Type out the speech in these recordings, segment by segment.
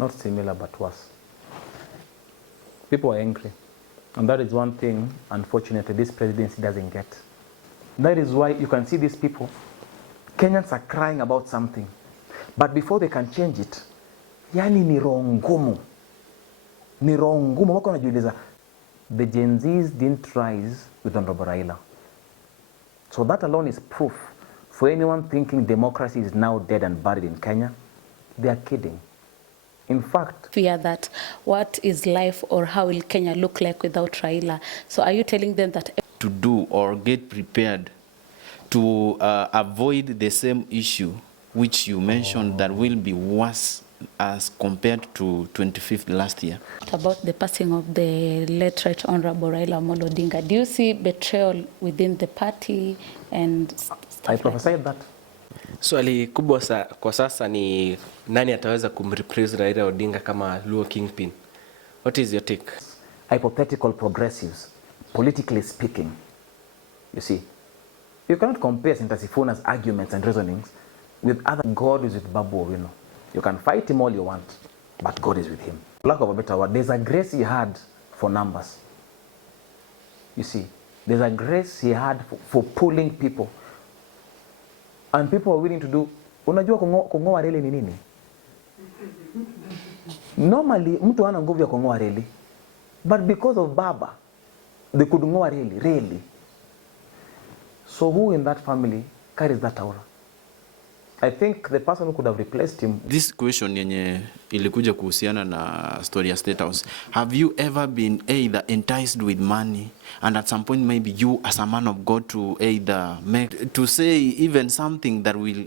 Not similar, but worse. People are angry. And that is one thing, unfortunately, this presidency doesn't get. That is why you can see these people, Kenyans are crying about something. But before they can change it, yani ni roho ngumu. Ni roho ngumu. Wako wanajiuliza, the Gen Zs didn't rise with Honorable Raila. So that alone is proof for anyone thinking democracy is now dead and buried in Kenya. They are kidding. In fact, fear that what is life or how will Kenya look like without Raila? So are you telling them that to do or get prepared to avoid the same issue which you mentioned that will be worse as compared to 25th last year? About the passing of the late Right Honorable Raila Amolo Odinga, do you see betrayal within the party and stuff I prophesied that. Swali kubwa kwa sasa ni nani ataweza kumreplace Raila Odinga kama Luo Kingpin? What is your take? Hypothetical progressives, politically speaking. You see, you cannot compare Senator Sifuna's arguments and reasonings with other. God is with Babu Owino. You can fight him all you want, but God is with him. Lack of a better word, there's a grace he had for numbers. You see, there's a grace he had for pulling people. And people are willing to do. Unajua kungoa reli ni nini? Normally, mtu hana nguvu ya kungoa reli. But because of Baba, they could ngoa reli. So who in that family carries that aura? I think the person who could have replaced him. This question yenye ilikuja kuhusiana na story ya State House. Have you ever been either enticed with money and at some point maybe you as a man of God to either make, to say even something that will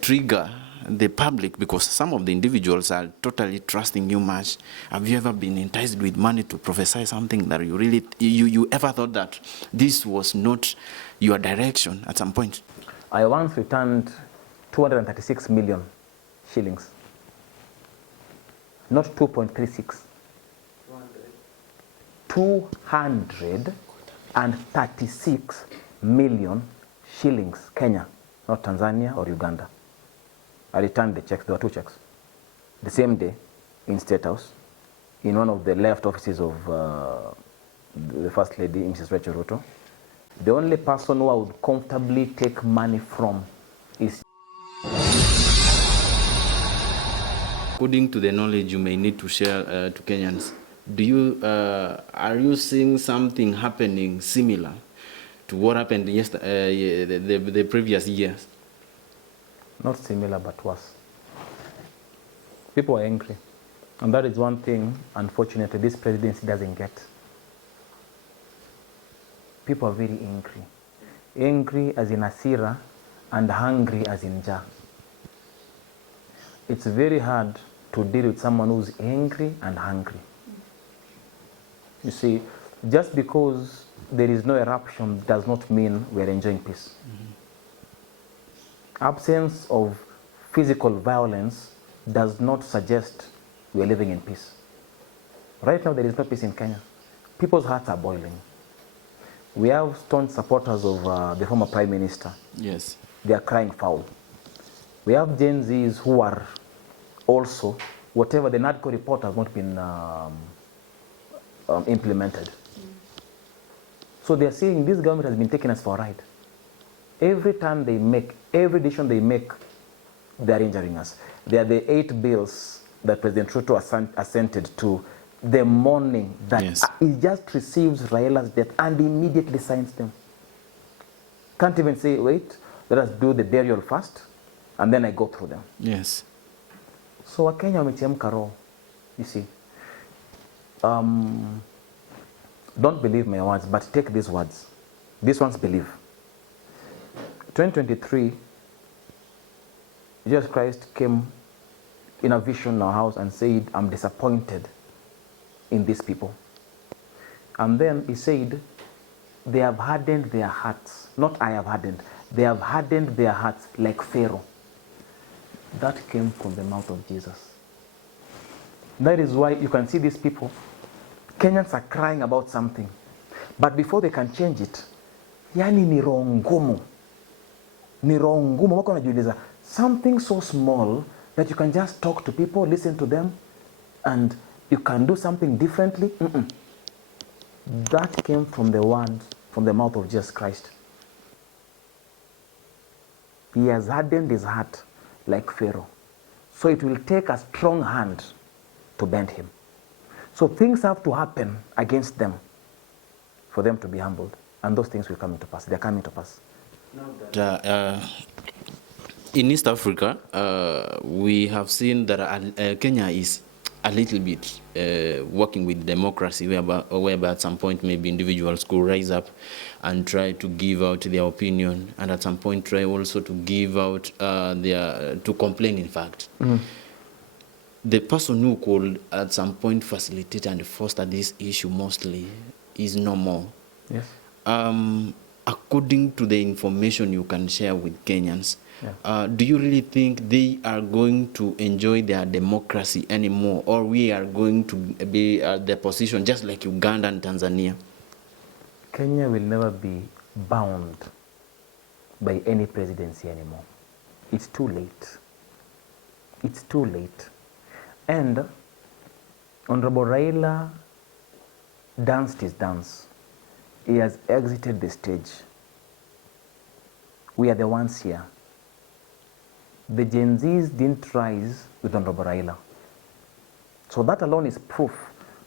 trigger the public because some of the individuals are totally trusting you much. Have you ever been enticed with money to prophesy something that you really, you ever thought that this was not your direction at some point? I once returned 236 million shillings. Not 2.36. 236 million shillings, Kenya, not Tanzania or Uganda. I returned the checks. There were two checks. The same day, in State House, in one of the left offices of the First Lady, Mrs. Rachel Ruto. The only person who I would comfortably take money from is. According to the knowledge you may need to share to Kenyans, do you are you seeing something happening similar to what happened yesterday, the previous years? Not similar, but worse. People are angry. And that is one thing, unfortunately, this presidency doesn't get. People are very angry. Angry as in Asira and hungry as in Ja. It's very hard to deal with someone who's angry and hungry. You see, just because there is no eruption does not mean we're enjoying peace. Absence of physical violence does not suggest we're living in peace. Right now, there is no peace in Kenya. People's hearts are boiling. We have staunch supporters of the former Prime Minister. Yes. They are crying foul. We have Gen Zs who are also, whatever the NADCO report has not been implemented. So they are saying this government has been taking us for a ride. Every time they make, every decision they make, they are injuring us. They are the 8 bills that President Ruto assented to the morning that he just receives Raila's death and immediately signs them. Can't even say, wait, let us do the burial first, and then I go through them. Yes. So Wakenya wamechemka roho, you see. Don't believe my words, but take these words. These ones believe. 2023, Jesus Christ came in a vision in our house and said, I'm disappointed in these people. And then he said, they have hardened their hearts. Not I have hardened. They have hardened their hearts like Pharaoh. That came from the mouth of Jesus. That is why you can see these people, Kenyans are crying about something. But before they can change it, yani ni roho ngumu. Ni roho ngumu. Wako wanajiuliza, something so small that you can just talk to people, listen to them, and you can do something differently. That came from the word, from the mouth of Jesus Christ. He has hardened his heart like Pharaoh. So it will take a strong hand to bend him. So things have to happen against them for them to be humbled. And those things will come into pass. They're coming to pass. In East Africa, we have seen that Kenya is a little bit working with democracy, whereby at some point maybe individuals could rise up and try to give out their opinion, and at some point try also to give out to complain, in fact. The person who could at some point facilitate and foster this issue mostly is no more. Yes. According to the information you can share with Kenyans, Yeah. do you really think they are going to enjoy their democracy anymore, or we are going to be at their position just like Uganda and Tanzania? Kenya will never be bound by any presidency anymore. It's too late. It's too late. And Honorable Raila danced his dance. He has exited the stage. We are the ones here. The Gen Zs didn't rise with Honorable Raila. So that alone is proof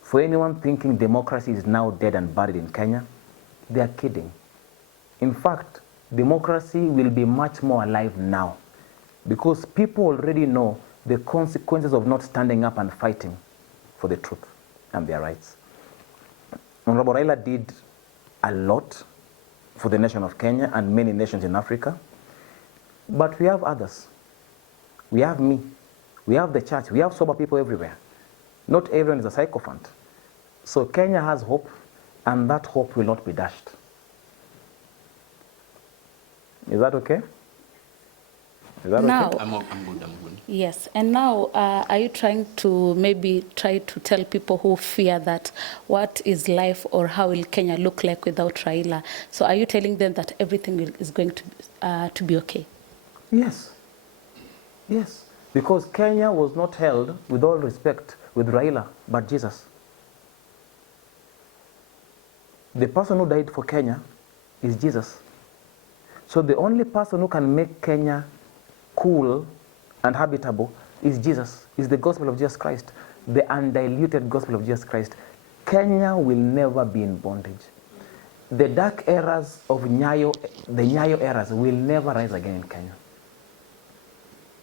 for anyone thinking democracy is now dead and buried in Kenya. They are kidding. In fact, democracy will be much more alive now because people already know the consequences of not standing up and fighting for the truth and their rights. Honorable Raila did a lot for the nation of Kenya and many nations in Africa, but we have others. We have me. We have the church. We have sober people everywhere. Not everyone is a sycophant. So Kenya has hope, and that hope will not be dashed. Is that okay? Is that Now, okay? I'm good. yes, and now are you trying to maybe try to tell people who fear that what is life or how will Kenya look like without Raila? So are you telling them that everything is going to be okay? Yes. Yes. Because Kenya was not held, with all respect, with Raila, but Jesus. The person who died for Kenya is Jesus. So the only person who can make Kenya cool and habitable is Jesus, is the gospel of Jesus Christ, the undiluted gospel of Jesus Christ. Kenya will never be in bondage. The dark eras of Nyayo, the Nyayo eras, will never rise again in Kenya.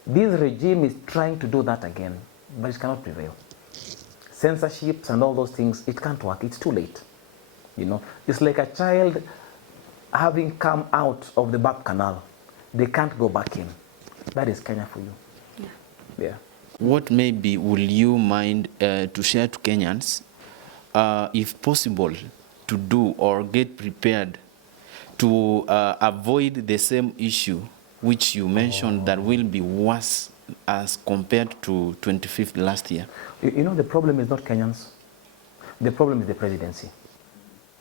This regime is trying to do that again, but it cannot prevail. Censorships and all those things, it can't work. It's too late. You know, it's like a child having come out of the birth canal. They can't go back in. That is Kenya for you. Yeah. What maybe will you mind to share to Kenyans, if possible, to do or get prepared to avoid the same issue which you mentioned that will be worse as compared to 25th last year? You know, the problem is not Kenyans. The problem is the presidency,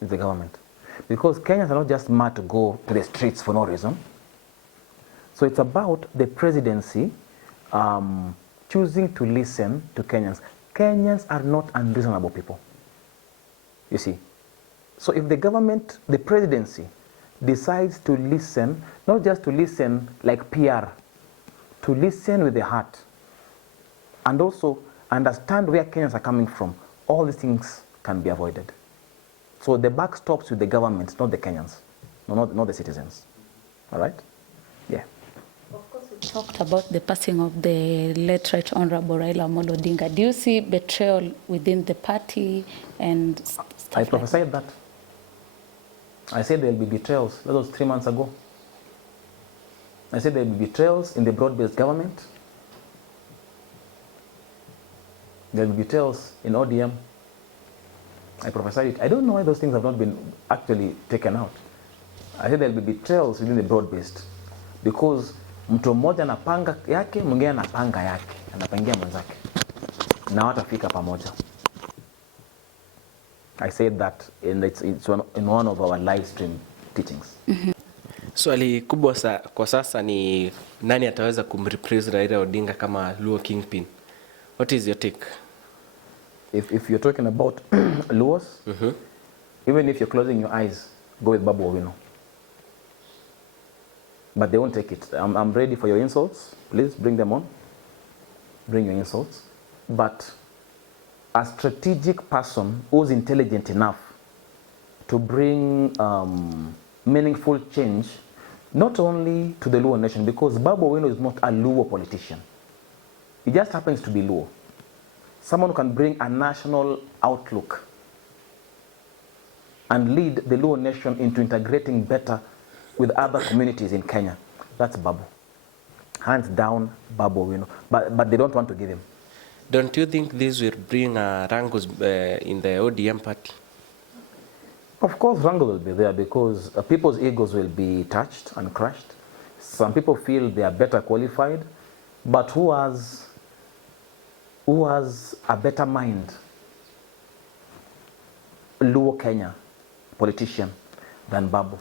is the government. Because Kenyans are not just mad to go to the streets for no reason. So it's about the presidency choosing to listen to Kenyans. Kenyans are not unreasonable people, you see. So if the government, the presidency, decides to listen, not just to listen like PR, to listen with the heart, and also understand where Kenyans are coming from, all these things can be avoided. So the buck stops with the government, not the Kenyans, not the citizens. All right? Yeah. Of course, we talked about the passing of the late Right Honorable Raila Amolo Odinga. Do you see betrayal within the party and stuff I like prophesied that. I said there will be betrayals. That was 3 months ago. I said there will be betrayals in the broad-based government. There will be betrayals in ODM. I prophesied it. I don't know why those things have not been actually taken out. I said there will be betrayals within the broad-based because mtu mmoja anapanga yake, mwingine anapanga yake, anapangia mwenzake na watafika pamoja. I said that and it's in one of our live stream teachings. Swali kubwa kwa sasa ni nani ataweza kumreplace Raila Odinga kama Luo Kingpin? What is your take? If you're talking about Luos, even if you're closing your eyes, go with Babu Owino. But they won't take it. I'm ready for your insults. Please bring them on. Bring your insults. But a strategic person who's intelligent enough to bring meaningful change, not only to the Luo nation, because Babu Owino is not a Luo politician. He just happens to be Luo. Someone who can bring a national outlook and lead the Luo nation into integrating better with other communities in Kenya. That's Babu. Hands down, Babu Owino. But they don't want to give him. Don't you think this will bring wrangles in the ODM party? Of course, wrangle will be there because people's egos will be touched and crushed. Some people feel they are better qualified, but who has a better mind? Luo Kenya politician than Babu.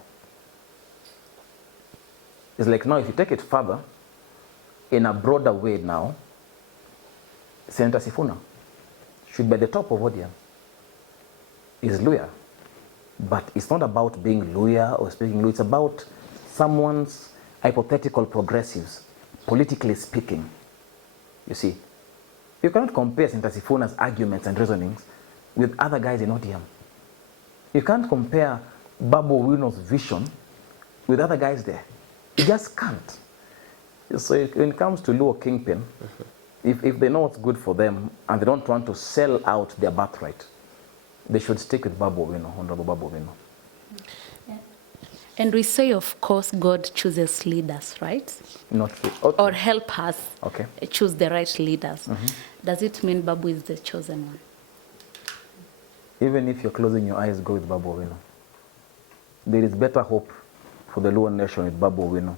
It's like now, if you take it further, in a broader way now, Senator Sifuna should be at the top of ODM. He's Luya. But it's not about being Luya or speaking Luya. It's about someone's hypothetical progressives, politically speaking. You see, you cannot compare Senator Sifuna's arguments and reasonings with other guys in ODM. You can't compare Babu Owino's vision with other guys there. You just can't. So when it comes to Luo Kingpin, if they know what's good for them and they don't want to sell out their birthright, they should stick with Babu Owino, Honorable Babu Owino. Yeah. And we say, of course, God chooses leaders, right? Not okay. Or help us choose the right leaders. Does it mean Babu is the chosen one? Even if you're closing your eyes, go with Babu Owino. There is better hope for the Luo nation with Babu Owino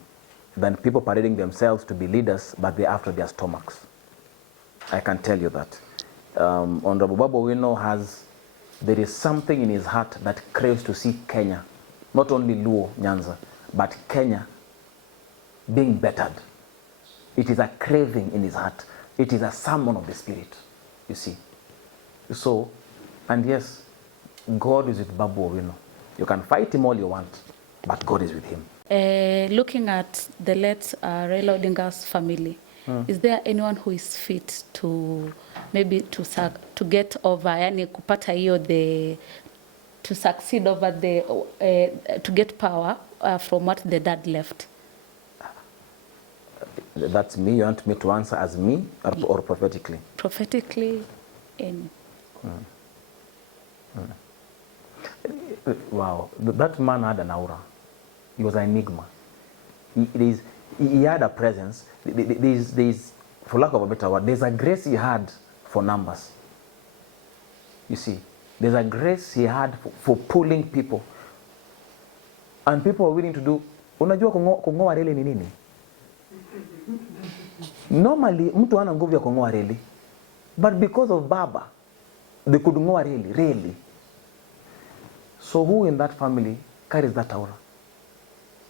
than people parading themselves to be leaders, but they're after their stomachs. I can tell you that. Honorable Babu Owino there is something in his heart that craves to see Kenya, not only Luo, Nyanza, but Kenya being bettered. It is a craving in his heart. It is a sermon of the Spirit, you see. So, and yes, God is with Babu Owino. You can fight him all you want, but God is with him. Looking at the late Raila Odinga's family, is there anyone who is fit to maybe to get over, yani kupata hiyo to succeed over to get power from what the dad left? That's me. You want me to answer as me or prophetically? Prophetically, in. Wow, that man had an aura. He was an enigma. He had a presence. There's, for lack of a better word, there's a grace he had for numbers. You see, there's a grace he had for pulling people. And people are willing to do, unajua kungoa reli ni nini? Normally, mtu hana nguvu ya kungoa reli. But because of Baba, they could ngoa reli. So who in that family carries that aura?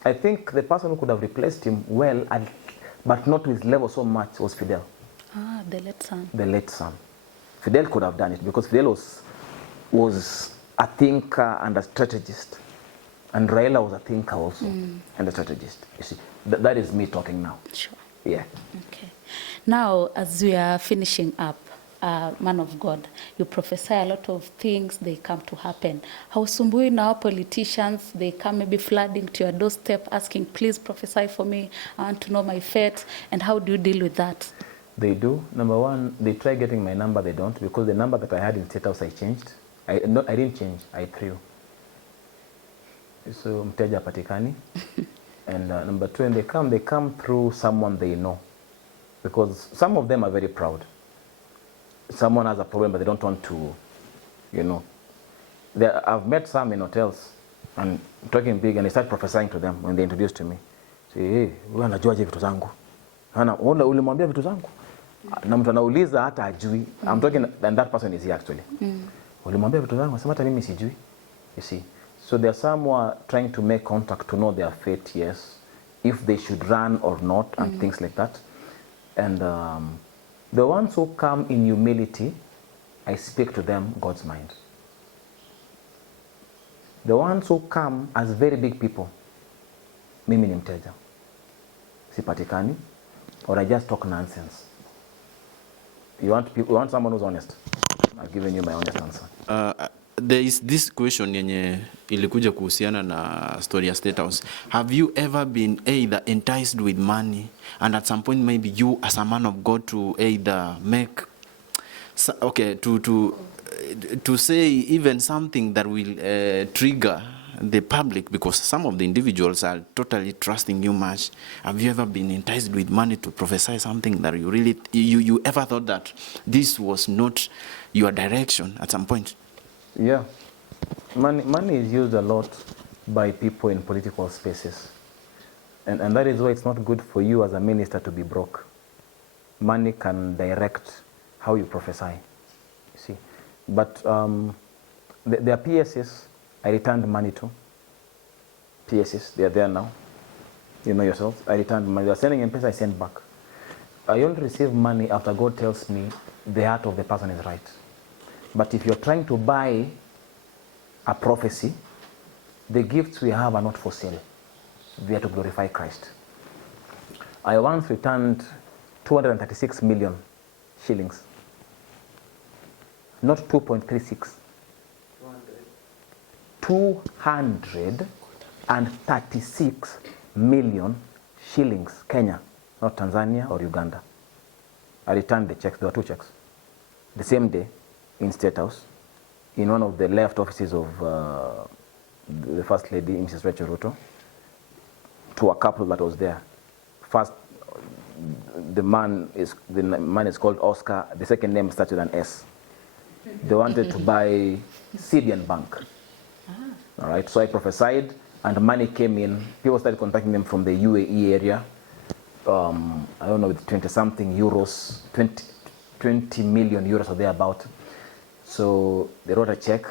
I think the person who could have replaced him well, but not to his level so much, was Fidel. Ah, the late son. The late son. Fidel could have done it because Fidel was a thinker and a strategist. And Raila was a thinker also and a strategist. You see, that is me talking now. Sure. Yeah. Okay. Now, as we are finishing up, man of God, you prophesy a lot of things, they come to happen. Hausumbui now politicians, they come maybe flooding to your doorstep asking, please prophesy for me, I want to know my fate. And how do you deal with that? They do. Number one, they try getting my number, they don't, because the number that I had in State House I changed. I didn't change, I threw. So mteja patikani. And number two, when they come through someone they know. Because some of them are very proud. Someone has a problem, but they don't want to, you know. I've met some in hotels and talking big, and they start prophesying to them when they introduce to me. Say, hey, wewe unajuaje vitu zangu? Ulimwambia vitu zangu? Na mtu anauliza hata ajui. I'm talking, and that person is here actually. Ulimwambia vitu zangu? Nasema hata mimi sijui. You see. So there are some who are trying to make contact to know their fate, yes, if they should run or not, and things like that. And the ones who come in humility I speak to them God's mind. The ones who come as very big people, mimi ni mteja. Sipatikani, or I just talk nonsense. You want someone who's honest? I've given you my honest answer. There is this question yenye ilikuja kuhusiana na story ya State House. Have you ever been either enticed with money, and at some point maybe you as a man of God to either make to say even something that will trigger the public, because some of the individuals are totally trusting you much. Have you ever been enticed with money to prophesy something that you really you ever thought that this was not your direction at some point? Yeah, money is used a lot by people in political spaces, and that is why it's not good for you as a minister to be broke. Money can direct how you prophesy, you see. But there are PSs I returned money to. PSs, they are there now. You know yourselves. I returned money. They are sending M-Pesa, I send back. I only receive money after God tells me the heart of the person is right. But if you're trying to buy a prophecy, the gifts we have are not for sale. They are to glorify Christ. I once returned 236 million shillings. Not 2.36. 236 million shillings, Kenya, not Tanzania or Uganda. I returned the checks. There were 2 checks. The same day, in State House, in one of the left offices of the First Lady, Mrs. Ruto, to a couple that was there. First, the man is called Oscar. The second name starts with an S. They wanted to buy Syrian Bank. All right, so I prophesied, and money came in. People started contacting them from the UAE area. I don't know, with 20-something euros, 20 million euros or thereabout. So they wrote a check,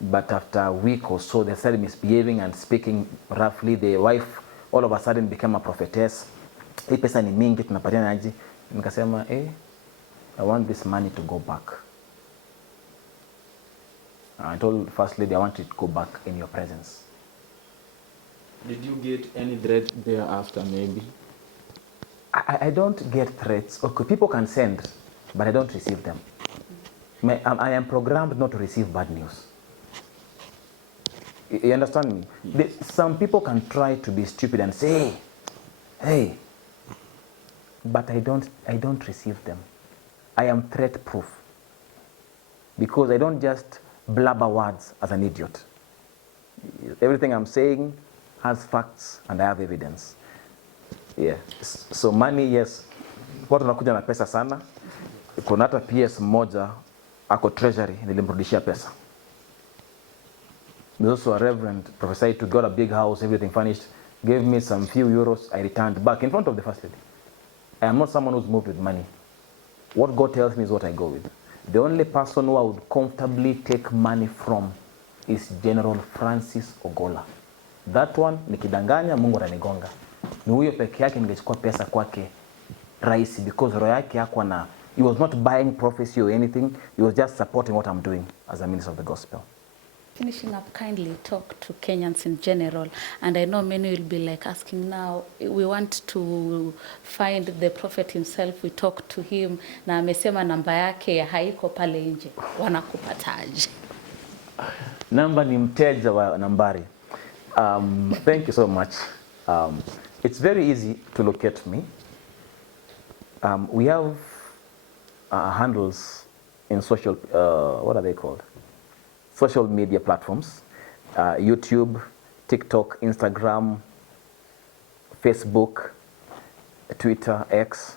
but after a week or so, they started misbehaving and speaking roughly. The wife all of a sudden became a prophetess. Hii pesa ni mingi, tunapatiana aje? Nikasema, I want this money to go back. I told First Lady, I want it to go back in your presence. Did you get any threat thereafter, maybe? I don't get threats. Okay, people can send, but I don't receive them. I am programmed not to receive bad news. You understand me? Some people can try to be stupid and say, hey, but I don't receive them. I am threat proof, because I don't just blabber words as an idiot. Everything I'm saying has facts and I have evidence. Yeah. So money, yes. Watu wanakuja na pesa sana. Kuna hata PS mmoja ako treasury, nilimrudishia pesa. There's also a reverend prophesied to got a big house, everything furnished, gave me some few euros, I returned back in front of the First Lady. I am not someone who's moved with money. What God tells me is what I go with. The only person who I would comfortably take money from is General Francis Ogola. That one, nikidanganya Mungu atanigonga. Ni huyo peke yake ningechukua pesa kwake rahisi, because roho yake hakuwa na, he was not buying prophecy or anything, he was just supporting what I'm doing as a minister of the gospel. Finishing up, kindly talk to Kenyans in general, and I know many will be like asking now, we want to find the prophet himself, we talk to him, na amesema namba yake haiko pale nje, wanakupataje? Namba ni mteja wa nambari. Thank you so much. It's very easy to locate me. We have handles in social, what are they called? Social media platforms, YouTube, TikTok, Instagram, Facebook, Twitter, X.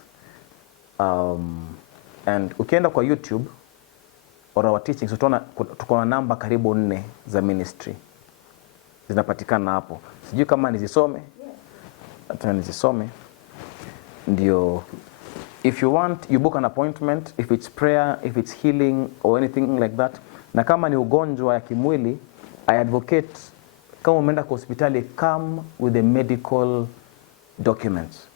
And ukienda kwa YouTube or our teachings, utaona tuko na namba karibu 4 za ministry zinapatikana hapo. Sijui kama nizisome. Hata nizisome. Ndio, if you want, you book an appointment, if it's prayer, if it's healing or anything like that. Na kama ni ugonjwa ya kimwili, I advocate, kama umeenda kwa hospitali, come with the medical documents,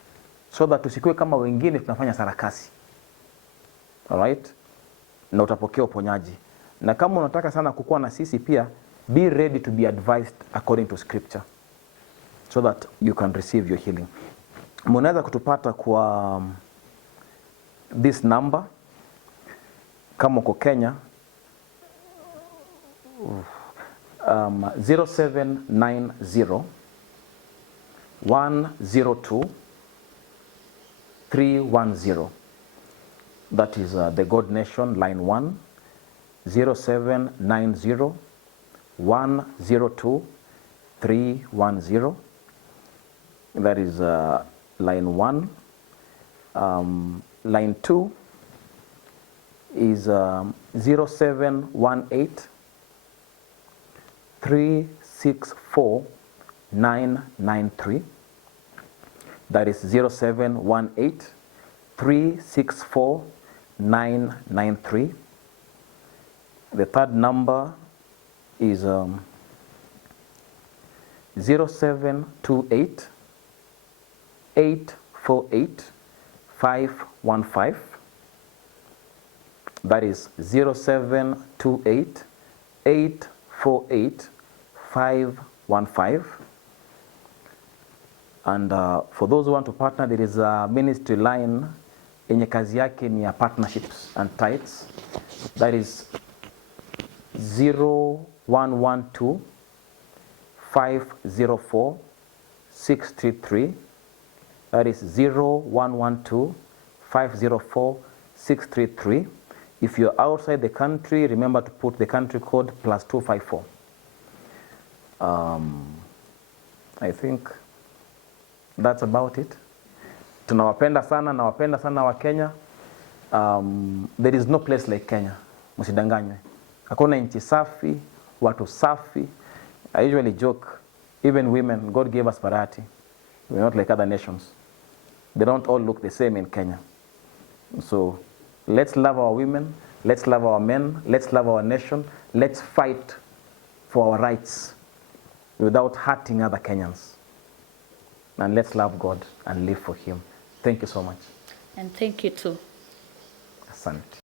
so that tusikue kama wengine tunafanya sarakasi. Alright? na utapokea uponyaji. Na kama unataka sana kukua na sisi pia, be ready to be advised according to scripture so that you can receive your healing. Mnaweza kutupata kwa this number kama uko Kenya, 0790 102 310. That is the God Nation line 1, 0790 102 310. That is line 1. Line 2 is 0718 364 993. That is 0718 364 993. The third number is 0728 848 515. That is 0728 848 515. And for those who want to partner, there is a ministry line yenye kazi yake ni ya partnerships and tithes. That is 0112 504 633. That is 0112 504 633. If you're outside the country, remember to put the country code +254. I think that's about it. Tunawapenda sana, nawapenda sana wa Kenya. There is no place like Kenya. Msidanganywe. Hakuna nchi safi, watu safi. I usually joke, even women, God gave us variety. We're not like other nations. They don't all look the same in Kenya. So let's love our women, let's love our men, let's love our nation, let's fight for our rights without hurting other Kenyans. And let's love God and live for Him. Thank you so much. And thank you too. Asante.